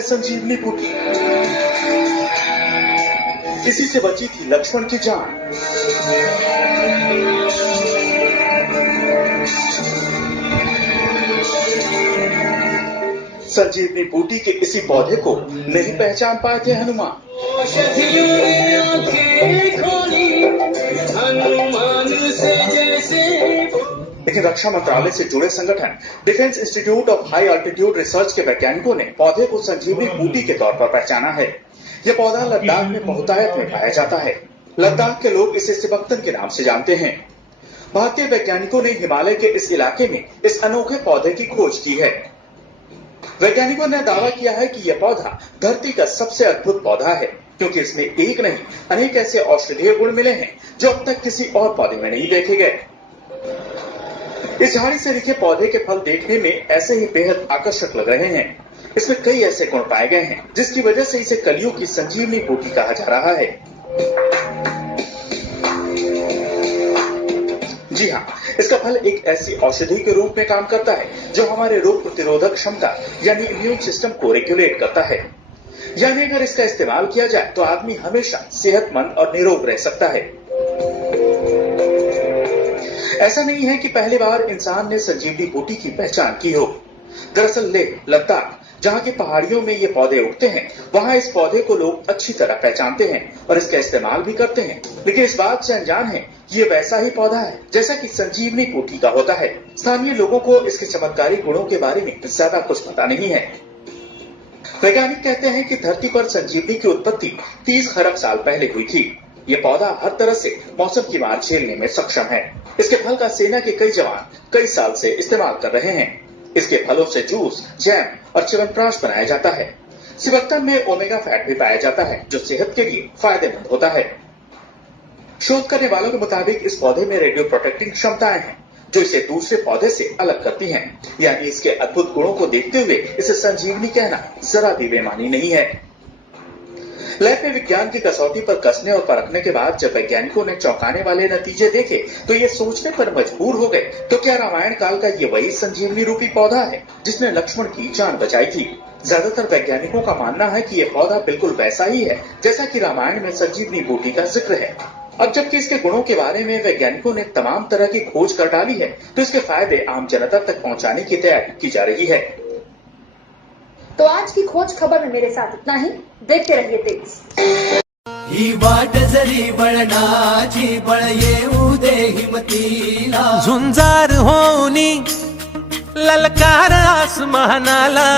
है संजीवनी बूटी। इसी से बची थी लक्ष्मण की जान। संजीवनी बूटी के इसी पौधे को नहीं पहचान पाए थे हनुमान। लेकिन रक्षा मंत्रालय से जुड़े संगठन defence institute of high altitude research के वैज्ञानिकों ने पौधे को संजीवनी बूटी के तौर पर पहचाना है। यह पौधा लद्दाख में बहुतायत में पाया जाता है। लद्दाख के लोग इसे सिबक्तन के नाम से जानते हैं। भारतीय वैज्ञानिकों ने हिमालय के इस इलाके में इस अनोखे पौधे की खोज की है। वैज्ञानिकों ने दावा किया है कि यह पौधा धरती का सबसे अद्भुत पौधा है, क्योंकि इसमें एक नहीं अनेक ऐसे औषधीय गुण मिले हैं जो अब तक किसी और पौधे में नहीं देखे गए। इस झाड़ी से लिखे पौधे के फल देखने में ऐसे ही बेहद आकर्षक लग रहे हैं। इसमें कई ऐसे गुण पाए गए हैं जिसकी वजह से इसे कलियुग की संजीवनी बूटी कहा जा रहा है। जी हाँ, इसका फल एक ऐसी औषधि के रूप में काम करता है जो हमारे रोग प्रतिरोधक क्षमता यानी इम्यून सिस्टम को रेगुलेट करता है। यानी अगर इसका इस्तेमाल किया जाए तो आदमी हमेशा सेहतमंद और निरोग रह सकता है। ऐसा नहीं है कि पहली बार इंसान ने संजीवनी बूटी की पहचान की हो। दरअसल लेह लद्दाख जहाँ की पहाड़ियों में ये पौधे उगते हैं, वहाँ इस पौधे को लोग अच्छी तरह पहचानते हैं और इसका इस्तेमाल भी करते हैं, लेकिन इस बात से अनजान है कि ये वैसा ही पौधा है जैसा कि संजीवनी बूटी का होता है। स्थानीय लोगों को इसके चमत्कारी गुणों के बारे में ज्यादा कुछ पता नहीं है। वैज्ञानिक कहते हैं कि धरती पर संजीवनी की उत्पत्ति 30 खरब साल पहले हुई थी। ये पौधा हर तरह से मौसम की मार झेलने में सक्षम है। इसके फल का सेना के कई जवान कई साल से इस्तेमाल कर रहे हैं। इसके फलों से जूस, जैम और च्यवनप्राश बनाया जाता है। सिबक्तन में ओमेगा फैट भी पाया जाता है जो सेहत के लिए फायदेमंद होता है। शोध करने वालों के मुताबिक इस पौधे में रेडियो प्रोटेक्टिंग क्षमताएं हैं जो इसे दूसरे पौधे से अलग करती हैं। यानी इसके अद्भुत गुणों को देखते हुए इसे संजीवनी कहना जरा भी बेमानी नहीं है। लैब में विज्ञान की कसौटी पर कसने और परखने के बाद जब वैज्ञानिकों ने चौंकाने वाले नतीजे देखे तो ये सोचने पर मजबूर हो गए, तो क्या रामायण काल का ये वही संजीवनी रूपी पौधा है जिसने लक्ष्मण की जान बचाई थी? ज्यादातर वैज्ञानिकों का मानना है कि ये पौधा बिल्कुल वैसा ही है जैसा कि रामायण में संजीवनी बूटी का जिक्र है। अब जबकि इसके गुणों के बारे में वैज्ञानिकों ने तमाम तरह की खोज कर डाली है, तो इसके फायदे आम जनता तक पहुँचाने की तैयारी की जा रही है। तो आज की खोज खबर में मेरे साथ इतना ही। देखते रहिए तेज। ही वाट जरी बळणाची बळ येऊ दे हिमतीला, झुंजार होनी ललकार आसमानाला,